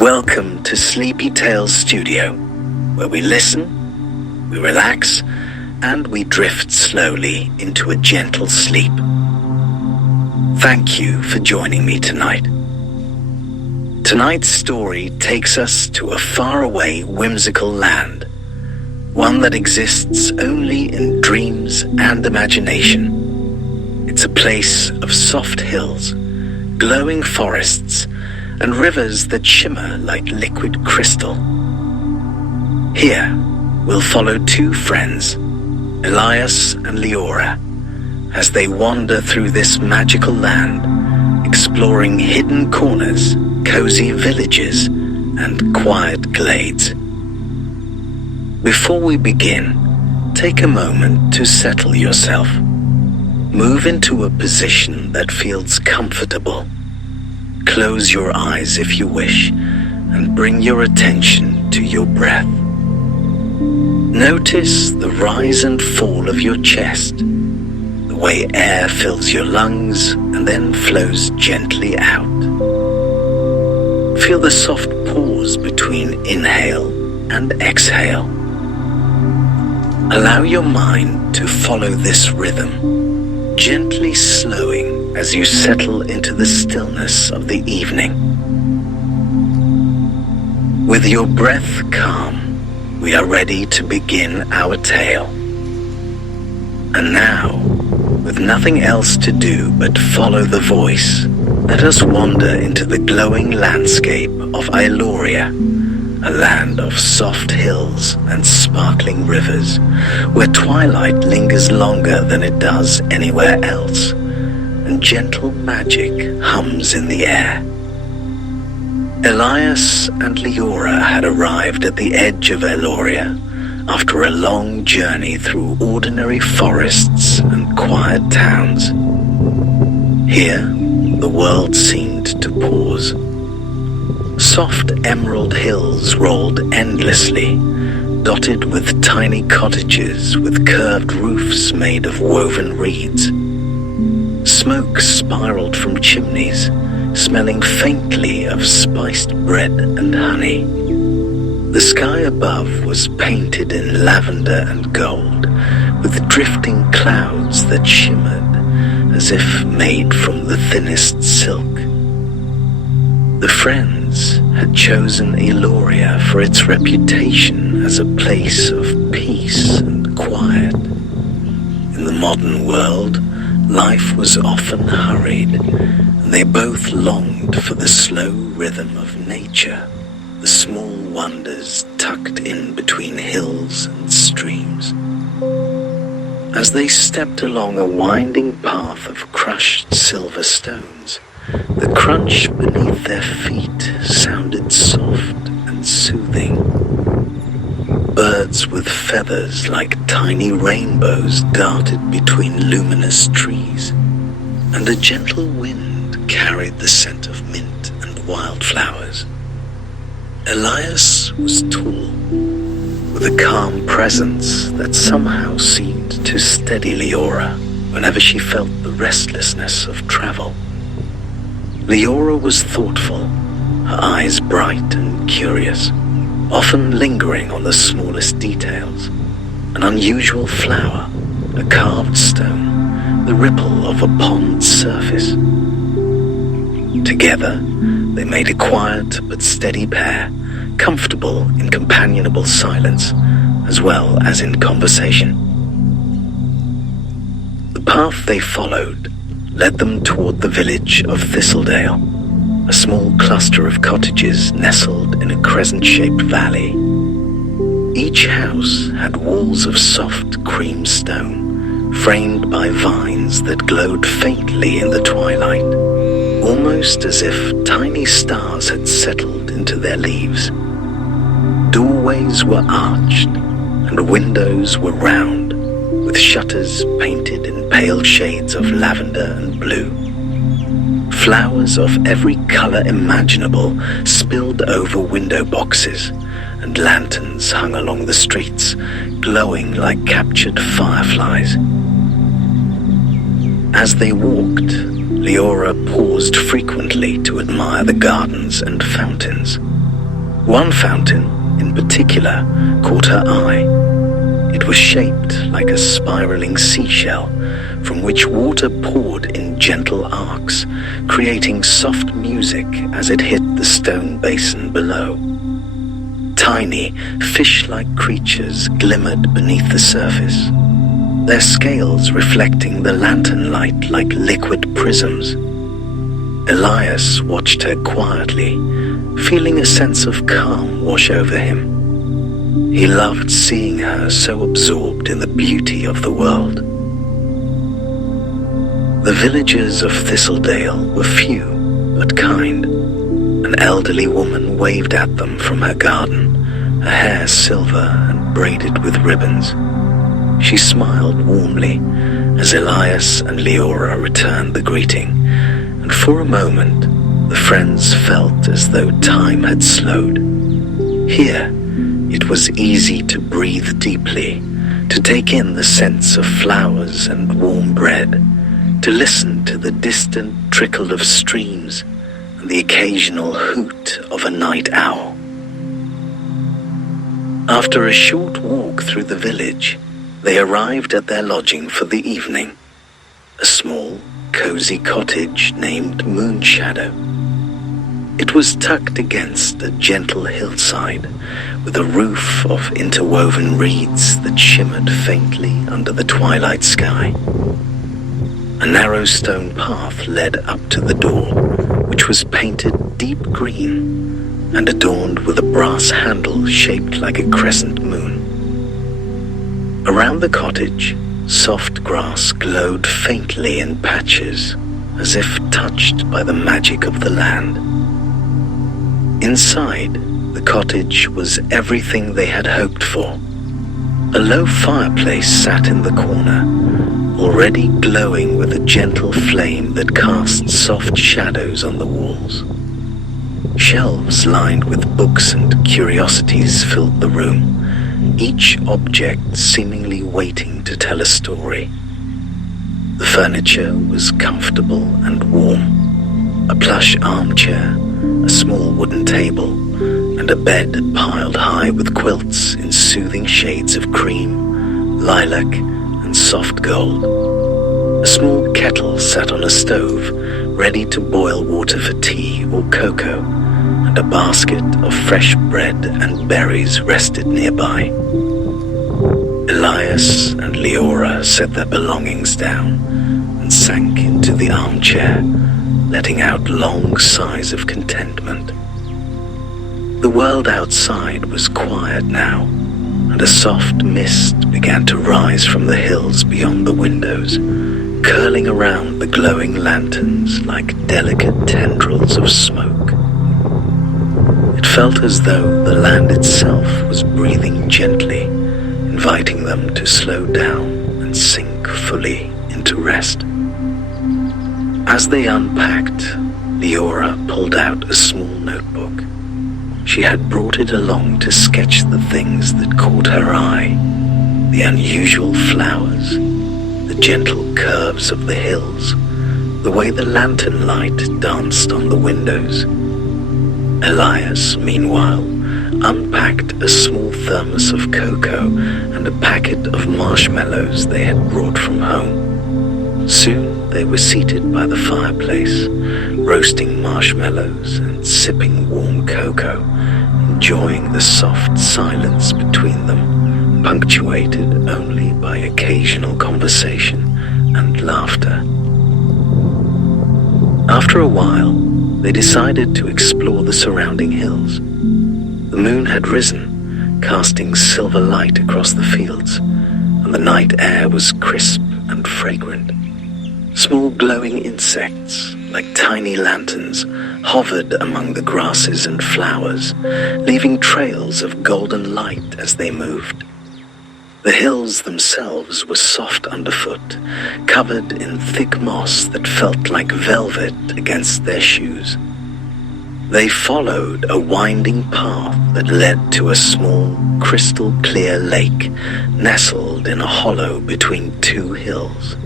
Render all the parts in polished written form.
Welcome to Sleepy Tales Studio, where we listen, we relax, and we drift slowly into a gentle sleep. Thank you for joining me tonight. Tonight's story takes us to a faraway, whimsical land, one that exists only in dreams and imagination. It's a place of soft hills, glowing forests, and rivers that shimmer like liquid crystal. Here, we'll follow two friends, Elias and Leora, as they wander through this magical land, exploring hidden corners, cozy villages, and quiet glades. Before we begin, take a moment to settle yourself. Move into a position that feels comfortable. Close your eyes if you wish, and bring your attention to your breath. Notice the rise and fall of your chest, the way air fills your lungs and then flows gently out. Feel the soft pause between inhale and exhale. Allow your mind to follow this rhythm, gently slowing as you settle into the stillness of the evening. With your breath calm, we are ready to begin our tale. And now, with nothing else to do but follow the voice, let us wander into the glowing landscape of Lumeria, a land of soft hills and sparkling rivers, where twilight lingers longer than it does anywhere else, and gentle magic hums in the air. Elias and Leora had arrived at the edge of Lumeria after a long journey through ordinary forests and quiet towns. Here, the world seemed to pause. Soft emerald hills rolled endlessly, dotted with tiny cottages with curved roofs made of woven reeds. Smoke spiraled from chimneys, smelling faintly of spiced bread and honey. The sky above was painted in lavender and gold, with drifting clouds that shimmered as if made from the thinnest silk. The friends had chosen Lumeria for its reputation as a place of peace and quiet. In the modern world, life was often hurried, and they both longed for the slow rhythm of nature, the small wonders tucked in between hills and streams. As they stepped along a winding path of crushed silver stones, the crunch beneath their feet sounded soft and soothing. Birds with feathers like tiny rainbows darted between luminous trees, and a gentle wind carried the scent of mint and wildflowers. Elias was tall, with a calm presence that somehow seemed to steady Leora whenever she felt the restlessness of travel. Leora was thoughtful, her eyes bright and curious, often lingering on the smallest details. An unusual flower, a carved stone, the ripple of a pond's surface. Together, they made a quiet but steady pair, comfortable in companionable silence, as well as in conversation. The path they followed led them toward the village of Thistledale, a small cluster of cottages nestled in a crescent-shaped valley. Each house had walls of soft cream stone, framed by vines that glowed faintly in the twilight, almost as if tiny stars had settled into their leaves. Doorways were arched, and windows were round, with shutters painted in pale shades of lavender and blue. Flowers of every color imaginable spilled over window boxes, and lanterns hung along the streets, glowing like captured fireflies. As they walked, Leora paused frequently to admire the gardens and fountains. One fountain, in particular, caught her eye. It was shaped like a spiraling seashell from which water poured in gentle arcs, creating soft music as it hit the stone basin below. Tiny, fish-like creatures glimmered beneath the surface, their scales reflecting the lantern light like liquid prisms. Elias watched her quietly, feeling a sense of calm wash over him. He loved seeing her so absorbed in the beauty of the world. The villagers of Thistledale were few but kind. An elderly woman waved at them from her garden, her hair silver and braided with ribbons. She smiled warmly as Elias and Leora returned the greeting, and for a moment the friends felt as though time had slowed. Here, it was easy to breathe deeply, to take in the scents of flowers and warm bread, to listen to the distant trickle of streams and the occasional hoot of a night owl. After a short walk through the village, they arrived at their lodging for the evening, a small, cozy cottage named Moonshadow. It was tucked against a gentle hillside, with a roof of interwoven reeds that shimmered faintly under the twilight sky. A narrow stone path led up to the door, which was painted deep green and adorned with a brass handle shaped like a crescent moon. Around the cottage, soft grass glowed faintly in patches, as if touched by the magic of the land. Inside, the cottage was everything they had hoped for. A low fireplace sat in the corner, already glowing with a gentle flame that cast soft shadows on the walls. Shelves lined with books and curiosities filled the room, each object seemingly waiting to tell a story. The furniture was comfortable and warm. A plush armchair, a small wooden table, and a bed piled high with quilts in soothing shades of cream, lilac, and soft gold. A small kettle sat on a stove, ready to boil water for tea or cocoa, and a basket of fresh bread and berries rested nearby. Elias and Leora set their belongings down and sank into the armchair, letting out long sighs of contentment. The world outside was quiet now, and a soft mist began to rise from the hills beyond the windows, curling around the glowing lanterns like delicate tendrils of smoke. It felt as though the land itself was breathing gently, inviting them to slow down and sink fully into rest. As they unpacked, Leora pulled out a small notebook. She had brought it along to sketch the things that caught her eye, the unusual flowers, the gentle curves of the hills, the way the lantern light danced on the windows. Elias, meanwhile, unpacked a small thermos of cocoa and a packet of marshmallows they had brought from home. Soon they were seated by the fireplace, roasting marshmallows and sipping warm cocoa, enjoying the soft silence between them, punctuated only by occasional conversation and laughter. After a while, they decided to explore the surrounding hills. The moon had risen, casting silver light across the fields, and the night air was crisp and fragrant. Small glowing insects, like tiny lanterns, hovered among the grasses and flowers, leaving trails of golden light as they moved. The hills themselves were soft underfoot, covered in thick moss that felt like velvet against their shoes. They followed a winding path that led to a small, crystal-clear lake nestled in a hollow between two hills.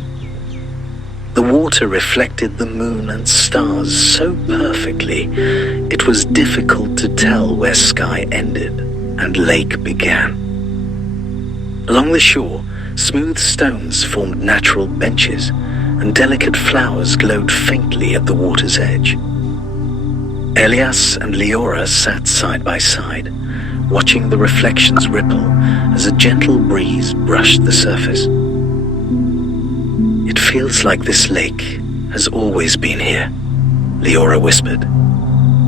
The water reflected the moon and stars so perfectly, it was difficult to tell where sky ended and lake began. Along the shore, smooth stones formed natural benches, and delicate flowers glowed faintly at the water's edge. Elias and Leora sat side by side, watching the reflections ripple as a gentle breeze brushed the surface. "It feels like this lake has always been here," Leora whispered,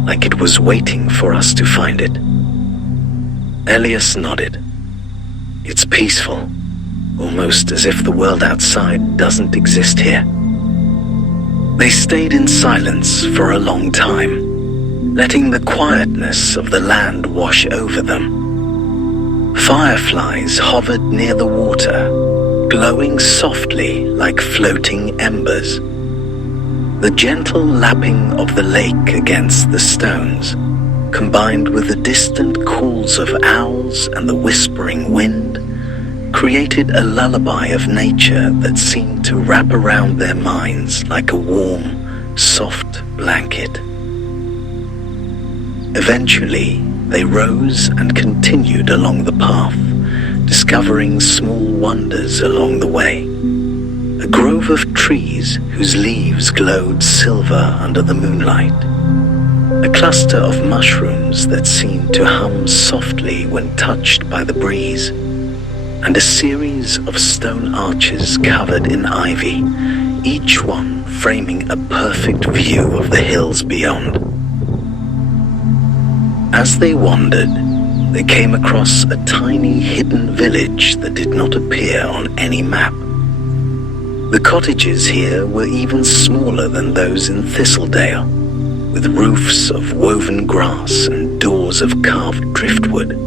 "like it was waiting for us to find it." Elias nodded. "It's peaceful, almost as if the world outside doesn't exist here." They stayed in silence for a long time, letting the quietness of the land wash over them. Fireflies hovered near the water, glowing softly like floating embers. The gentle lapping of the lake against the stones, combined with the distant calls of owls and the whispering wind, created a lullaby of nature that seemed to wrap around their minds like a warm, soft blanket. Eventually, they rose and continued along the path, discovering small wonders along the way. A grove of trees whose leaves glowed silver under the moonlight. A cluster of mushrooms that seemed to hum softly when touched by the breeze. And a series of stone arches covered in ivy, each one framing a perfect view of the hills beyond. As they wandered, they came across a tiny hidden village that did not appear on any map. The cottages here were even smaller than those in Thistledale, with roofs of woven grass and doors of carved driftwood.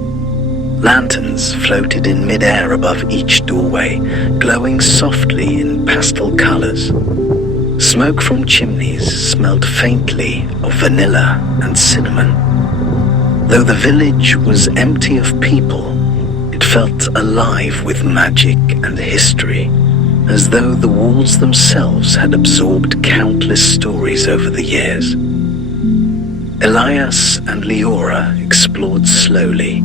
Lanterns floated in mid-air above each doorway, glowing softly in pastel colors. Smoke from chimneys smelled faintly of vanilla and cinnamon. Though the village was empty of people, it felt alive with magic and history, as though the walls themselves had absorbed countless stories over the years. Elias and Leora explored slowly,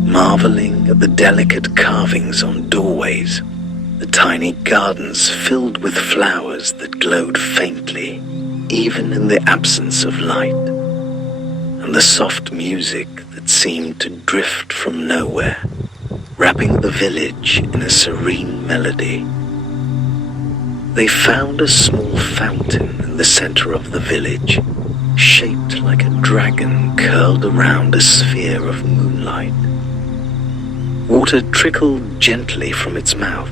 marveling at the delicate carvings on doorways, the tiny gardens filled with flowers that glowed faintly, even in the absence of light, and the soft music that seemed to drift from nowhere, wrapping the village in a serene melody. They found a small fountain in the center of the village, shaped like a dragon curled around a sphere of moonlight. Water trickled gently from its mouth,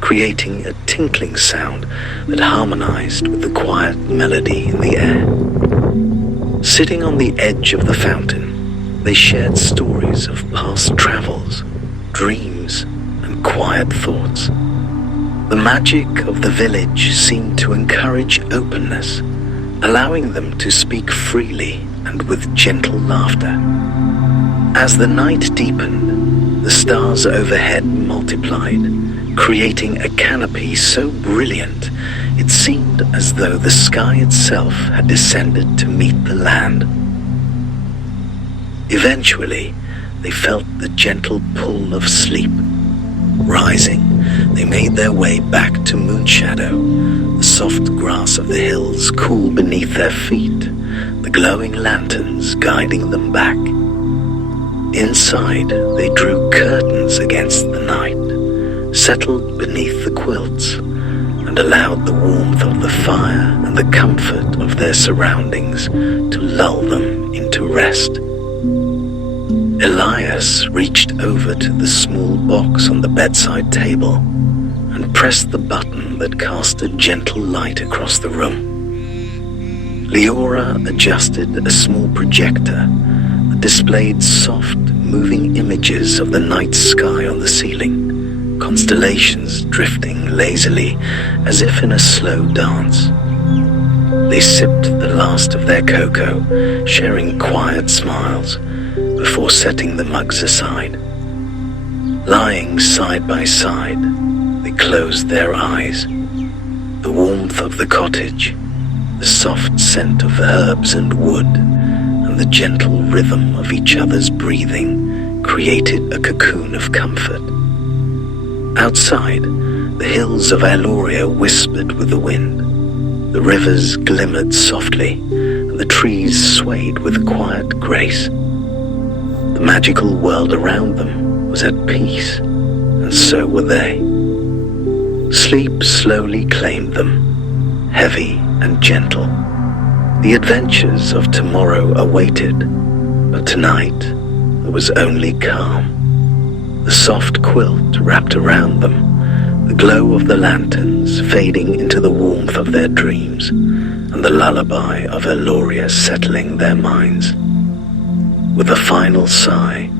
creating a tinkling sound that harmonized with the quiet melody in the air. Sitting on the edge of the fountain, they shared stories of past travels, dreams, and quiet thoughts. The magic of the village seemed to encourage openness, allowing them to speak freely and with gentle laughter. As the night deepened, the stars overhead multiplied, creating a canopy so brilliant it seemed as though the sky itself had descended to meet the land. Eventually, they felt the gentle pull of sleep. Rising, they made their way back to Moonshadow, the soft grass of the hills cool beneath their feet, the glowing lanterns guiding them back. Inside, they drew curtains against the night, settled beneath the quilts, and allowed the warmth of the fire and the comfort of their surroundings to lull them into rest. Elias reached over to the small box on the bedside table and pressed the button that cast a gentle light across the room. Leora adjusted a small projector that displayed soft, moving images of the night sky on the ceiling, constellations drifting lazily as if in a slow dance. They sipped the last of their cocoa, sharing quiet smiles, before setting the mugs aside. Lying side by side, they closed their eyes, The warmth of the cottage, the soft scent of herbs and wood, and the gentle rhythm of each other's breathing created a cocoon of comfort. Outside, the hills of Eloria whispered with the wind. The rivers glimmered softly, and the trees swayed with quiet grace. The magical world around them was at peace, and so were they. Sleep slowly claimed them, heavy and gentle. The adventures of tomorrow awaited, but tonight there was only calm. The soft quilt wrapped around them, the glow of the lanterns fading into the warmth of their dreams, and the lullaby of Eloria settling their minds. With a final sigh,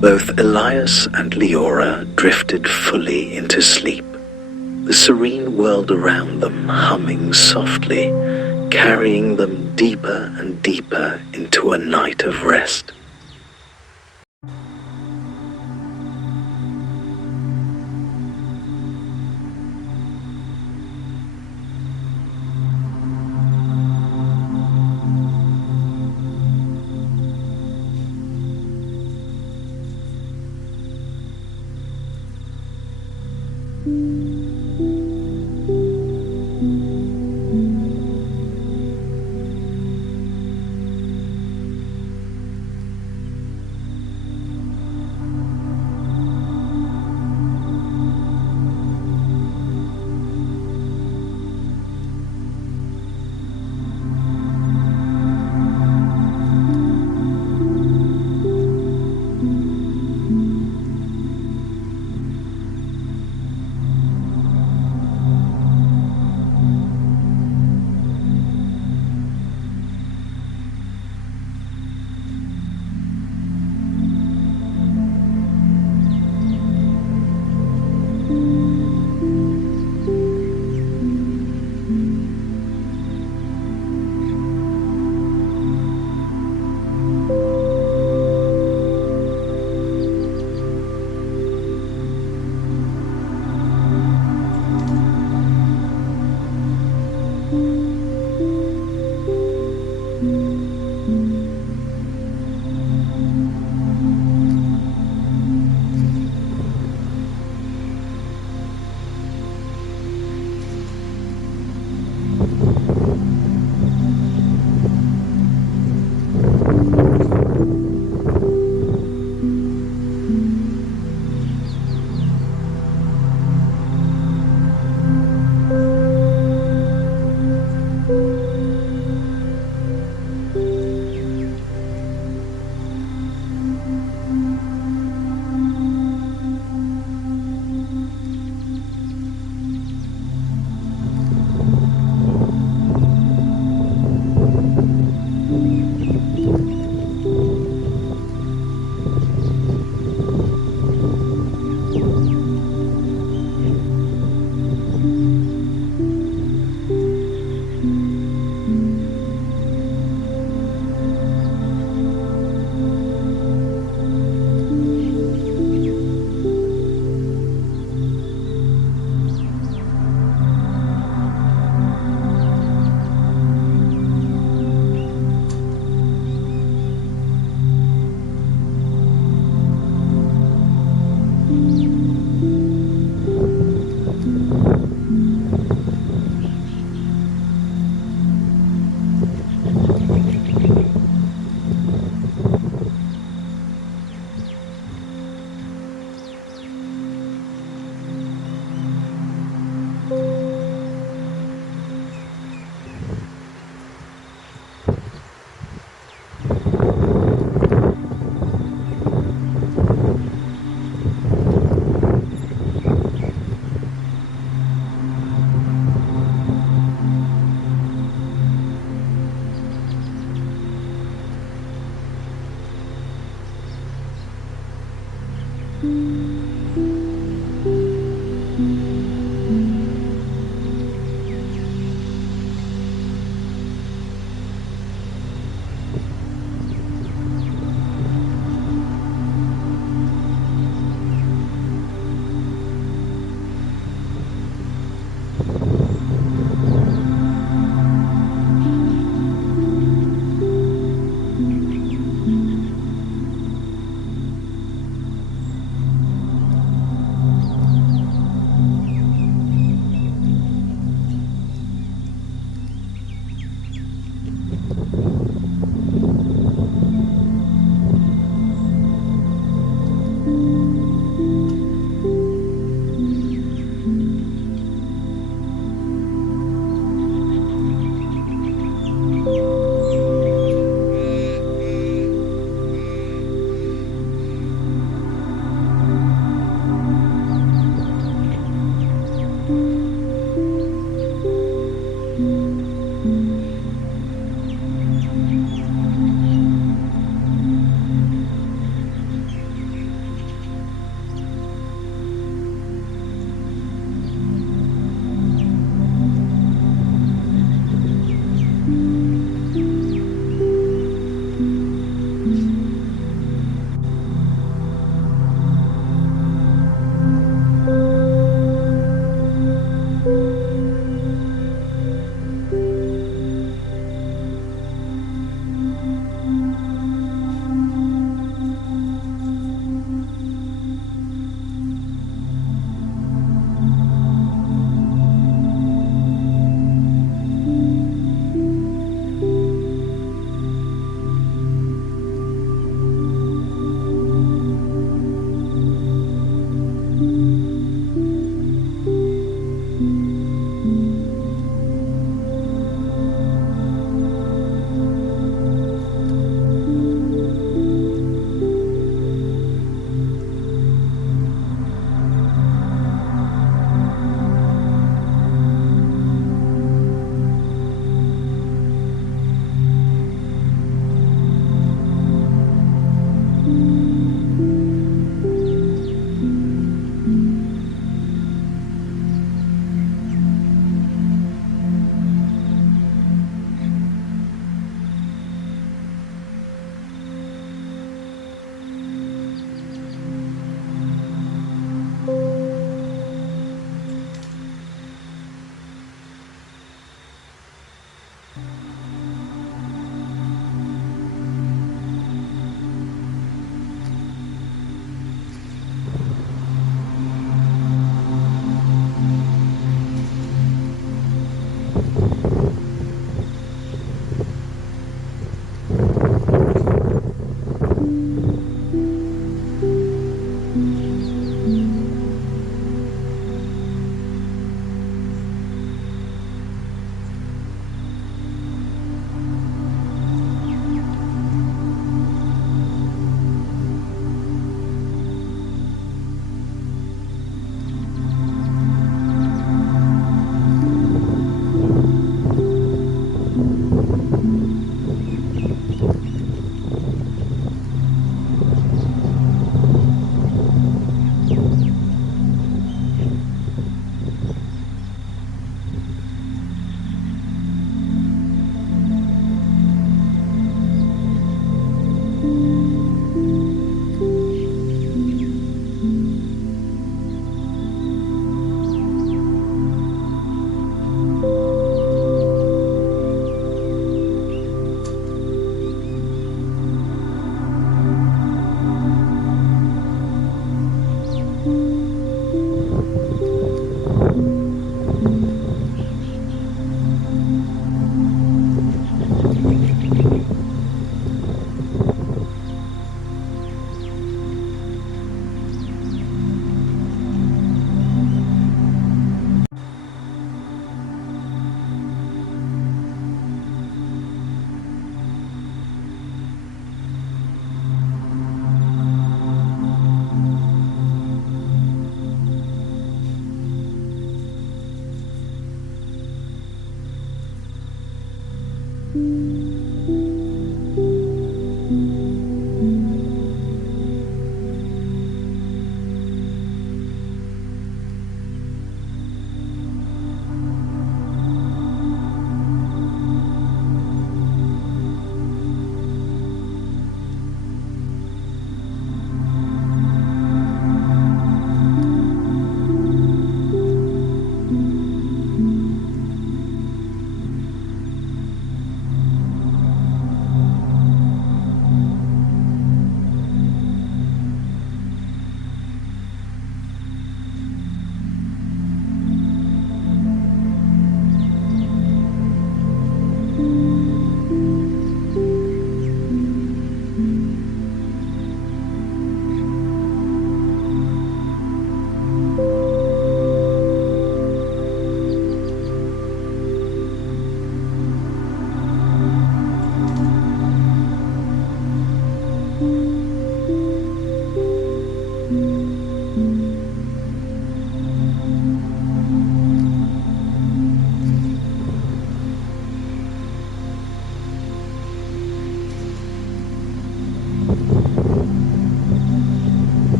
both Elias and Leora drifted fully into sleep, the serene world around them humming softly, carrying them deeper and deeper into a night of rest.